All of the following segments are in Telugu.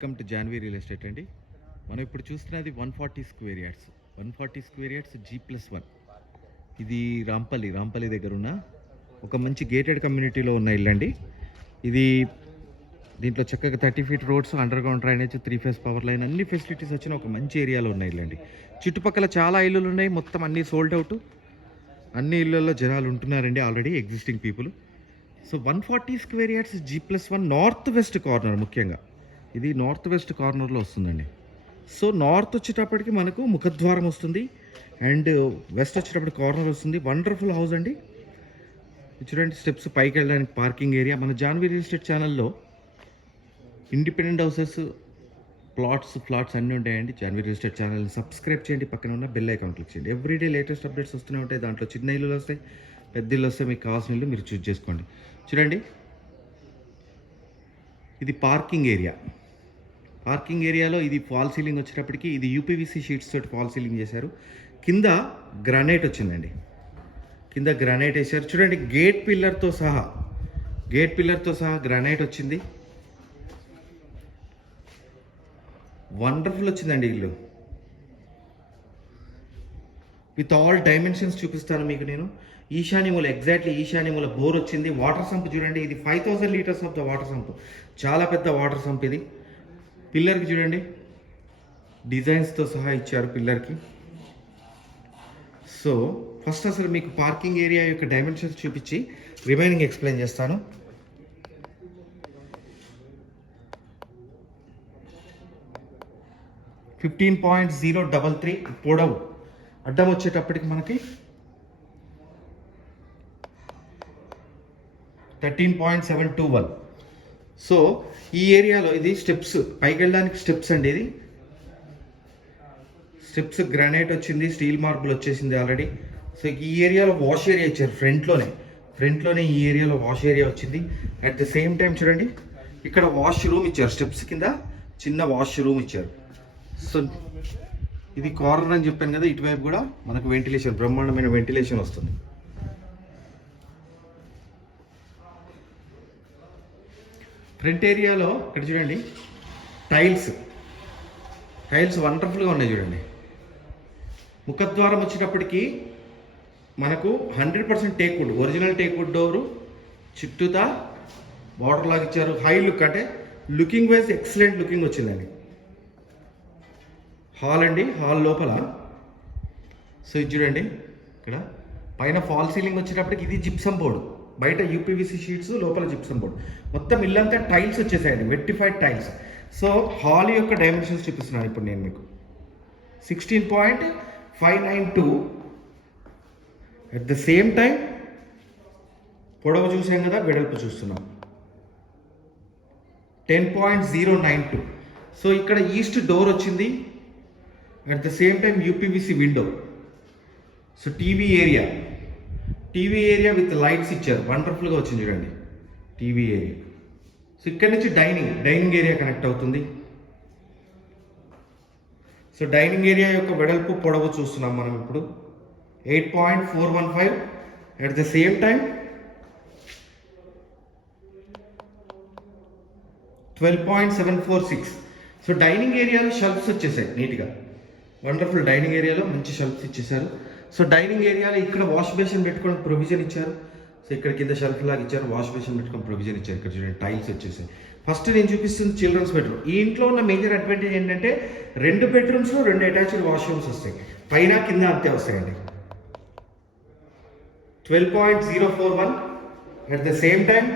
Welcome to Janvi real estate అండి. మనం ఇప్పుడు చూస్తున్నది one forty square yards. One forty square yards G plus one. ఇది రాంపల్లి రాంపల్లి దగ్గర ఉన్న ఒక మంచి గేటెడ్ కమ్యూనిటీలో ఉన్న ఇల్లు అండి. ఇది దీంట్లో చక్కగా thirty feet roads underground drainage three phase power line అన్ని ఫెసిలిటీస్ వచ్చిన ఒక మంచి ఏరియాలో ఉన్నాయి ఇల్లండి అండి. చుట్టుపక్కల చాలా ఇల్లులు ఉన్నాయి. మొత్తం అన్నీ సోల్డ్ అవుట్ అన్ని ఇళ్ళల్లో జనాలు ఉంటున్నారండి already existing people so one forty square yards G plus one north west corner ముఖ్యంగా. ఇది నార్త్ వెస్ట్ కార్నర్లో వస్తుందండి. సో నార్త్ వచ్చేటప్పటికి మనకు ముఖద్వారం వస్తుంది. అండ్ వెస్ట్ వచ్చేటప్పటికి కార్నర్ వస్తుంది. వండర్ఫుల్ హౌస్ అండి. చూడండి స్టెప్స్ పైకి వెళ్ళడానికి పార్కింగ్ ఏరియా. మన జాన్వీ రియల్ ఎస్టేట్ ఛానల్లో ఇండిపెండెంట్ హౌసెస్ ప్లాట్స్ ఫ్లాట్స్ అన్నీ ఉంటాయండి. జాన్వీ రియల్ ఎస్టేట్ ఛానల్ని సబ్స్క్రైబ్ చేయండి. పక్కన ఉన్న బెల్ ఐకాన్ క్లిక్ చేయండి. ఎవ్రీడే లేటెస్ట్ అప్డేట్స్ వస్తూనే ఉంటాయి. దాంట్లో చిన్న ఇల్లులు వస్తాయి పెద్ద ఇల్లు వస్తాయి. మీకు కావాల్సిన ఇల్లు మీరు చూస్ చేసుకోండి. చూడండి. ఇది పార్కింగ్ ఏరియా. పార్కింగ్ ఏరియాలో ఇది ఫాల్ సీలింగ్ వచ్చేటప్పటికి ఇది యూపీవీసీ షీట్స్ తోటి ఫాల్ సీలింగ్ చేశారు. కింద గ్రానైట్ వచ్చిందండి. కింద గ్రానైట్ వేశారు. చూడండి గేట్ పిల్లర్తో సహా గేట్ పిల్లర్తో సహా గ్రానైట్ వచ్చింది. వండర్ఫుల్ వచ్చిందండి ఇల్లు. విత్ ఆల్ డైమెన్షన్స్ చూపిస్తాను మీకు నేను. ఈశాన్యముల ఎగ్జాక్ట్లీ ఈశాన్యముల బోర్ వచ్చింది. వాటర్ సంప్ చూడండి ఇది five thousand litres of the water sump. చాలా పెద్ద వాటర్ సంప్ ఇది. పిల్లర్కి చూడండి. డిజైన్స్తో సహా ఇచ్చారు పిల్లర్కి. సో ఫస్ట్ అసలు మీకు పార్కింగ్ ఏరియా యొక్క డైమెన్షన్స్ చూపించి రిమైనింగ్ ఎక్స్ప్లెయిన్ చేస్తాను. Fifteen point zero double three పొడవు. అడ్డం వచ్చేటప్పటికి మనకి thirteen point seven two one. So ఈ ఏరియాలో ఇది స్టెప్స్. పైకి వెళ్ళడానికి స్టెప్స్ అండి ఇది. స్టెప్స్ గ్రానైట్ వచ్చింది స్టీల్ మార్బుల్ వచ్చేసింది ఆల్రెడీ. సో ఈ ఏరియాలో వాష్ ఏరియా ఇచ్చారు ఫ్రంట్లోనే. ఫ్రంట్లోనే ఈ ఏరియాలో వాష్ ఏరియా వచ్చింది. అట్ ద సేమ్ టైం చూడండి ఇక్కడ వాష్ రూమ్ ఇచ్చారు స్టెప్స్ కింద. చిన్న వాష్ రూమ్ ఇచ్చారు. సో ఇది కార్నర్ అని చెప్పాను కదా ఇటువైపు కూడా మనకు వెంటిలేషన్ బ్రహ్మాండమైన వెంటిలేషన్ వస్తుంది. ఫ్రంట్ ఏరియాలో ఇక్కడ చూడండి. టైల్స్ టైల్స్ వండర్ఫుల్గా ఉన్నాయి చూడండి. ముఖద్వారం వచ్చేటప్పటికి మనకు hundred percent teak wood original teak wood door చుట్టూతా బార్డర్ లాగా ఇచ్చారు. హై లుక్ అంటే లుకింగ్ వైజ్ ఎక్సలెంట్ లుకింగ్ వచ్చిందండి. హాల్ అండి హాల్ లోపల. సో ఇది చూడండి. ఇక్కడ పైన ఫాల్ సీలింగ్ వచ్చేటప్పటికి ఇది జిప్సమ్ బోర్డు బయట యూపీవీసీ షీట్స్ లోపల జిప్సన్ బోర్డ్. మొత్తం ఇల్లంతా టైల్స్ వచ్చేసాయండి వెట్టిఫైడ్ టైల్స్. సో హాల్ యొక్క డైమెన్షన్స్ చూపిస్తున్నాను ఇప్పుడు నేను మీకు. Sixteen point five nine two. At the same time పొడవు చూసాం కదా వెడల్పు చూస్తున్నాం. Ten point zero nine two. So ఇక్కడ ఈస్ట్ డోర్ వచ్చింది. At the same time UPVC window. So TV area. TV area with lights ఇచ్చారు. వండర్ఫుల్గా వచ్చింది చూడండి. TV area. సో ఇక్కడ నుంచి డైనింగ్ డైనింగ్ ఏరియా కనెక్ట్ అవుతుంది. సో డైనింగ్ ఏరియా యొక్క వెడల్పు పొడవు చూస్తున్నాం మనం ఇప్పుడు. Eight point four one five at the same time twelve point seven four six so dining ఏరియాలో షెల్ఫ్స్ వచ్చేసాయి నీట్గా వండర్ఫుల్ డైనింగ్ ఏరియాలో మంచి షెల్ఫ్స్ ఇచ్చేసారు సో డైనింగ్ ఏరియాలో ఇక్కడ వాష్ బేసిన్ పెట్టుకొని ప్రొవిజన్ ఇచ్చారు. సో ఇక్కడ కింద షెల్ఫ్ లాగా ఇచ్చారు వాష్ బేసిన్ పెట్టుకోవడం ప్రొవిజన్ ఇచ్చారు. ఇక్కడ చూడండి టైల్స్ వచ్చేసాయి. ఫస్ట్ నేను చూపిస్తుంది చిల్డ్రన్స్ బెడ్రూమ్ ఈ ఇంట్లో ఉన్న మేజర్ అడ్వాంటేజ్ ఏంటంటే రెండు బెడ్రూమ్స్లో రెండు అటాచ్డ్ వాష్రూమ్స్ వస్తాయి. పైన కింద అంతే వస్తాయండి. Twelve point zero four one at the same time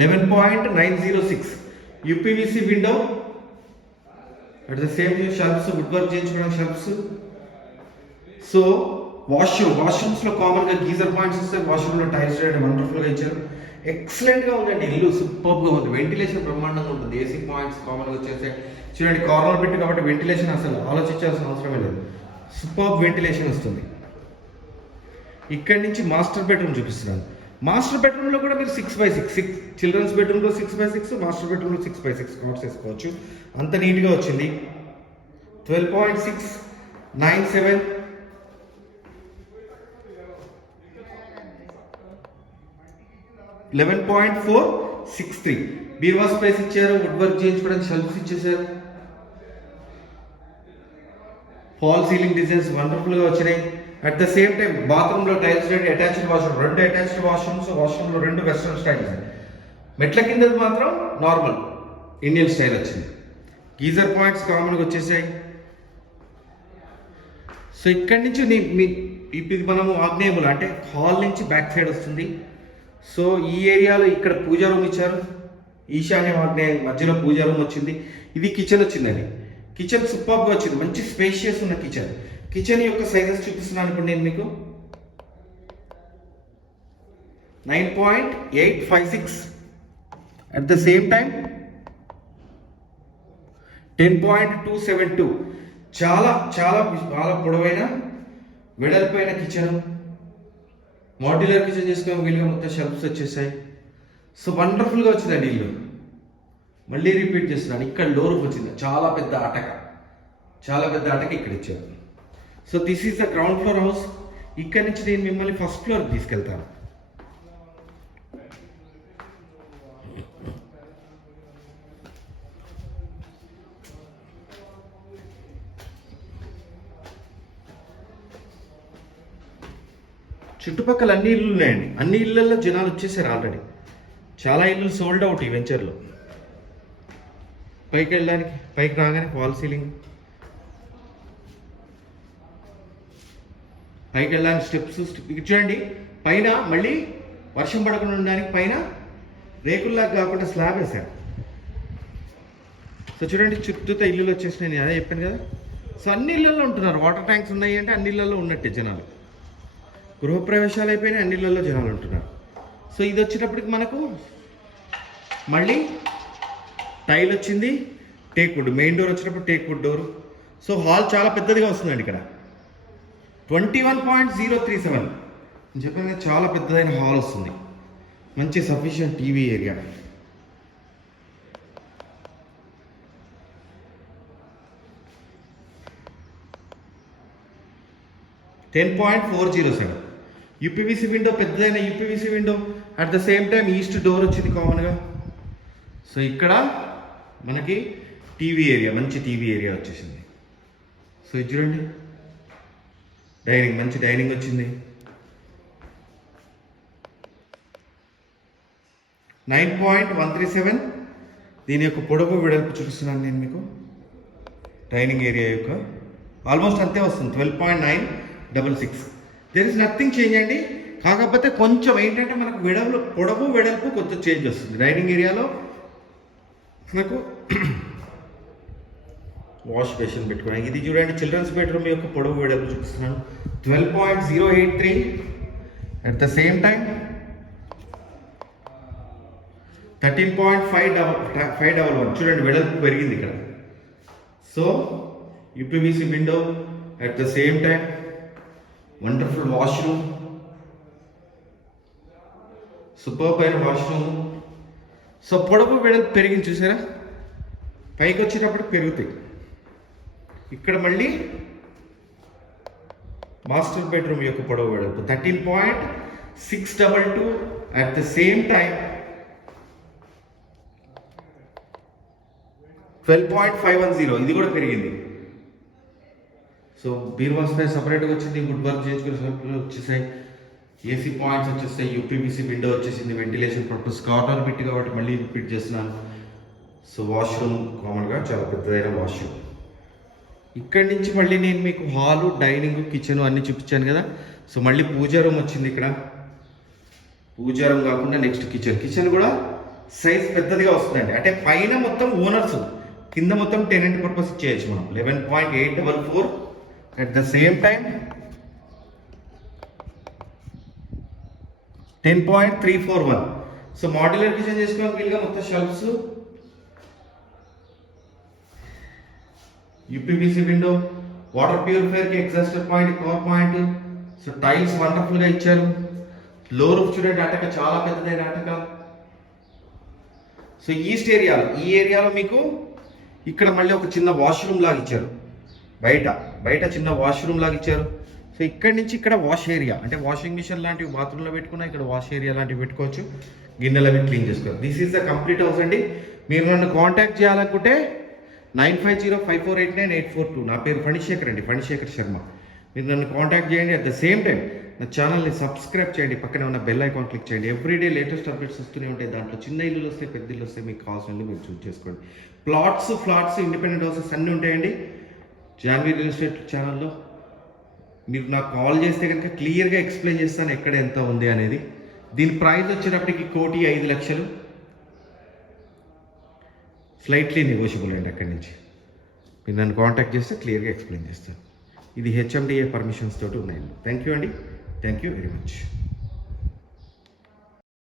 eleven point nine zero six UPVC window at the same time shelves wood work చేయించుకోవడానికి షెల్ఫ్స్ సో వాష్రూమ్ వాష్రూమ్స్లో కామన్గా గీజర్ పాయింట్స్ వస్తాయి వాష్రూమ్లో టైల్స్ చూడండి వండర్ఫుల్గా ఇచ్చారు. ఎక్సలెంట్గా ఉందండి ఇల్లు సూపర్గా ఉంది. వెంటిలేషన్ బ్రహ్మాండంగా ఉంటుంది. ఏసీ పాయింట్స్ కామన్గా వచ్చేసాయి చూడండి కార్నర్ పెట్టి కాబట్టి వెంటిలేషన్ అసలు ఆలోచించాల్సిన అవసరమే లేదు. సూపర్ వెంటిలేషన్ వస్తుంది. ఇక్కడి నుంచి మాస్టర్ బెడ్రూమ్ చూపిస్తున్నాను. మాస్టర్ బెడ్రూమ్లో కూడా మీరు six by six six children's బెడ్రూమ్లో సిక్స్ బై సిక్స్ మాస్టర్ బెడ్రూమ్లో సిక్స్ బై సిక్స్ కాట్స్ వేసుకోవచ్చు. అంత నీట్గా వచ్చింది. Twelve point six nine seven eleven point four six three బీరువా స్పేస్ ఇచ్చారు వుడ్ వర్క్ చేయించుకోవడానికి షెల్ఫ్స్ ఇచ్చేసారు ఫాల్ సీలింగ్ డిజైన్స్ వండర్ఫుల్గా వచ్చినాయి. అట్ ద సేమ్ టైం బాత్రూంలో టైల్స్ రెండు అటాచ్డ్ వాష్రూమ్ రెండు అటాచ్డ్ వాష్రూమ్స్ వాష్రూమ్లో రెండు వెస్ట్రన్ స్టైల్స్ మెట్ల కింద మాత్రం నార్మల్ ఇండియన్ స్టైల్ వచ్చింది. గీజర్ పాయింట్స్ కామన్గా వచ్చేసాయి. సో ఇక్కడి నుంచి నీ మీ ఇది మనము ఆగ్నేయములు అంటే హాల్ నుంచి బ్యాక్ సైడ్ వస్తుంది. సో ఈ ఏరియాలో ఇక్కడ పూజా రూమ్ ఇచ్చారు. ఈశాన్యం ఆగ్నేయ మధ్యలో పూజా రూమ్ వచ్చింది. ఇది కిచెన్ వచ్చిందండి. కిచెన్ సూపర్గా వచ్చింది. మంచి స్పేషియస్ ఉన్న కిచెన్ కిచెన్ యొక్క సైజెస్ చూపిస్తున్నాను ఇప్పుడు నేను మీకు. Nine point eight five six. At the same time ten point two seven two చాలా చాలా చాలా పొడవైన వెడల్పైన కిచెన్. మాడ్యులర్ కిచెన్ చేసుకుని వీలుగా మొత్తం షెల్ఫ్స్ వచ్చేసాయి. సో వండర్ఫుల్గా వచ్చిందండి ఇల్లు. మళ్ళీ రిపీట్ చేస్తున్నాను. ఇక్కడ డోర్ వచ్చింది చాలా పెద్ద అటక. చాలా పెద్ద అటక ఇక్కడ ఇచ్చారు. So this is the ground floor house ఇక్కడ నుంచి నేను మిమ్మల్ని ఫస్ట్ ఫ్లోర్ తీసుకెళ్తాను. చుట్టుపక్కల అన్ని ఇల్లు ఉన్నాయండి. అన్ని ఇళ్ళల్లో జనాలు వచ్చేసారు ఆల్రెడీ చాలా ఇల్లు సోల్డ్ అవుట్ ఈ వెంచర్లో పైకి వెళ్ళడానికి పైకి రాగానే వాల్ సీలింగ్ పైకి వెళ్ళడానికి స్టెప్స్ చూడండి. పైన మళ్ళీ వర్షం పడకుండా ఉండడానికి పైన రేకుల్లా కాకుండా స్లాబ్ వేశారు. సో చూడండి చుట్టూతో ఇల్లులు వచ్చేసినాయి. నేను అదే చెప్పాను కదా. సో అన్ని ఇళ్ళల్లో ఉంటున్నారు. వాటర్ ట్యాంక్స్ ఉన్నాయి అంటే అన్ని ఇళ్ళల్లో ఉన్నట్టే జనాలు. గృహప్రవేశాలు అయిపోయినాయి అన్ని ఇళ్ళల్లో జనాలు ఉంటున్నారు. సో ఇది వచ్చేటప్పటికి మనకు మళ్ళీ టైల్ వచ్చింది టేక్ వుడ్. మెయిన్ డోర్ వచ్చినప్పుడు teak wood door. So hall చాలా పెద్దదిగా వస్తుందండి ఇక్కడ. Twenty one point zero three seven చెప్పాను చాలా పెద్దదైన హాల్ వస్తుంది. మంచి sufficient TV area ten point four zero seven UPVC window పెద్దదైన UPVC window at the same time east door వచ్చింది కామన్గా సో ఇక్కడ మనకి టీవీ ఏరియా మంచి టీవీ ఏరియా వచ్చేసింది. సో ఇది చూడండి. డైనింగ్ మంచి డైనింగ్ వచ్చింది. Nine point one three seven. దీని యొక్క పొడవు వెడల్పు చూపిస్తున్నాను నేను మీకు. డైనింగ్ ఏరియా యొక్క ఆల్మోస్ట్ అంతే వస్తుంది twelve point nine double six there is nothing change అండి. కాకపోతే కొంచెం ఏంటంటే మనకు వెడల్పు పొడవు వెడల్పు కొంచెం చేంజ్ వస్తుంది. డైనింగ్ ఏరియాలో మనకు వాష్ బేసిన్ పెట్టుకున్నాను. ఇది చూడండి చిల్డ్రన్స్ బెడ్రూమ్ యొక్క పొడవు వెడల్పు చూపిస్తున్నాను. Twelve point zero eight three. At the same time thirteen point five double five double one చూడండి వెడల్పు పెరిగింది ఇక్కడ. So UPVC window at the same time wonderful washroom super పైన వాష్రూమ్ సో పొడవు వెడల్పు పెరిగింది చూసారా? పైకి వచ్చేటప్పుడు పెరుగుతాయి. ఇక్కడ మళ్ళీ మాస్టర్ బెడ్రూమ్ యొక్క పొడవు వెడల్పు. Thirteen point six double two at the same time twelve point five one zero. ఇది కూడా పెరిగింది. సో బీర్వా స్పేస్ సపరేట్గా వచ్చింది గుడ్ వర్క్ చేసుకుని వచ్చేసాయి. ఏసీ పాయింట్స్ వచ్చేస్తాయి యూపీబీసీ విండో వచ్చేసింది వెంటిలేషన్ పర్పస్ కాటన్ పిట్ కాబట్టి మళ్ళీ రిపీట్ చేస్తున్నాను. సో వాష్రూమ్ కామన్గా చాలా పెద్దదైన వాష్రూమ్. ఇక్కడి నుంచి మళ్ళీ నేను మీకు హాలు డైనింగ్ కిచెన్ అన్నీ చూపించాను కదా. సో మళ్ళీ పూజా రూమ్ వచ్చింది ఇక్కడ. పూజా రూమ్ కాకుండా నెక్స్ట్ కిచెన్ కిచెన్ కూడా సైజ్ పెద్దదిగా వస్తుందండి. అంటే పైన మొత్తం ఓనర్స్ కింద మొత్తం టెనెంట్ పర్పస్ ఇచ్చేయచ్చు మనం. Eleven point eight double four at the same time ten point three four one so modular kitchen చేసుకోవడానికి వీలుగా మొత్తం shelves UPVC window water ప్యూరిఫైయర్కి exhauster point power point. So tiles వండర్ఫుల్గా ఇచ్చారు. లో రూఫ్ చూడండి అటక చాలా పెద్దదైన అటక. సో ఈస్ట్ ఏరియాలో ఈ ఏరియాలో మీకు ఇక్కడ మళ్ళీ ఒక చిన్న వాష్రూమ్ లాగా ఇచ్చారు. బయట బయట చిన్న వాష్రూమ్ లాగా ఇచ్చారు. సో ఇక్కడి నుంచి ఇక్కడ వాష్ ఏరియా అంటే వాషింగ్ మిషన్ లాంటివి బాత్రూంలో పెట్టుకున్నా ఇక్కడ వాష్ ఏరియా లాంటివి పెట్టుకోవచ్చు. గిన్నెలు అవి క్లీన్ చేసుకోవచ్చు. This is the complete house అండి. మీరు నన్ను కాంటాక్ట్ చేయాలనుకుంటే nine five zero five four eight nine eight four two. నా పేరు ఫణిశేఖర్ అండి ఫణిశేఖర్ శర్మ. మీరు నన్ను కాంటాక్ట్ చేయండి. అట్ ద సేమ్ టైం నా ఛానల్ని సబ్స్క్రైబ్ చేయండి. పక్కనే ఉన్న బెల్ ఐకాన్ క్లిక్ చేయండి. ఎవ్రీడే లేటెస్ట్ అప్డేట్స్ వస్తూనే ఉంటాయి. దాంట్లో చిన్న ఇల్లులు వస్తే పెద్ద ఇల్లు వస్తే మీకు కావాల్సిన ఇల్లు మీరు చూస్ చేసుకోండి. ప్లాట్స్ ఫ్లాట్స్ ఇండిపెండెంట్ హౌసెస్ అన్నీ ఉంటాయండి. జాన్వీ రియల్ ఎస్టేట్ ఛానల్లో మీరు నాకు కాల్ చేస్తే కనుక క్లియర్గా ఎక్స్ప్లెయిన్ చేస్తాను ఎక్కడ ఎంత ఉంది అనేది. దీని ప్రైస్ వచ్చేటప్పటికి కోటి ఐదు లక్షలు. స్లైట్లీ నెగోషియబుల్ అండి అక్కడి నుంచి. మీరు నన్ను కాంటాక్ట్ చేస్తే క్లియర్గా ఎక్స్ప్లెయిన్ చేస్తాను ఇది హెచ్ఎండిఏ పర్మిషన్స్ తోటి ఉన్నాయండి. థ్యాంక్ యూ అండి. Thank you very much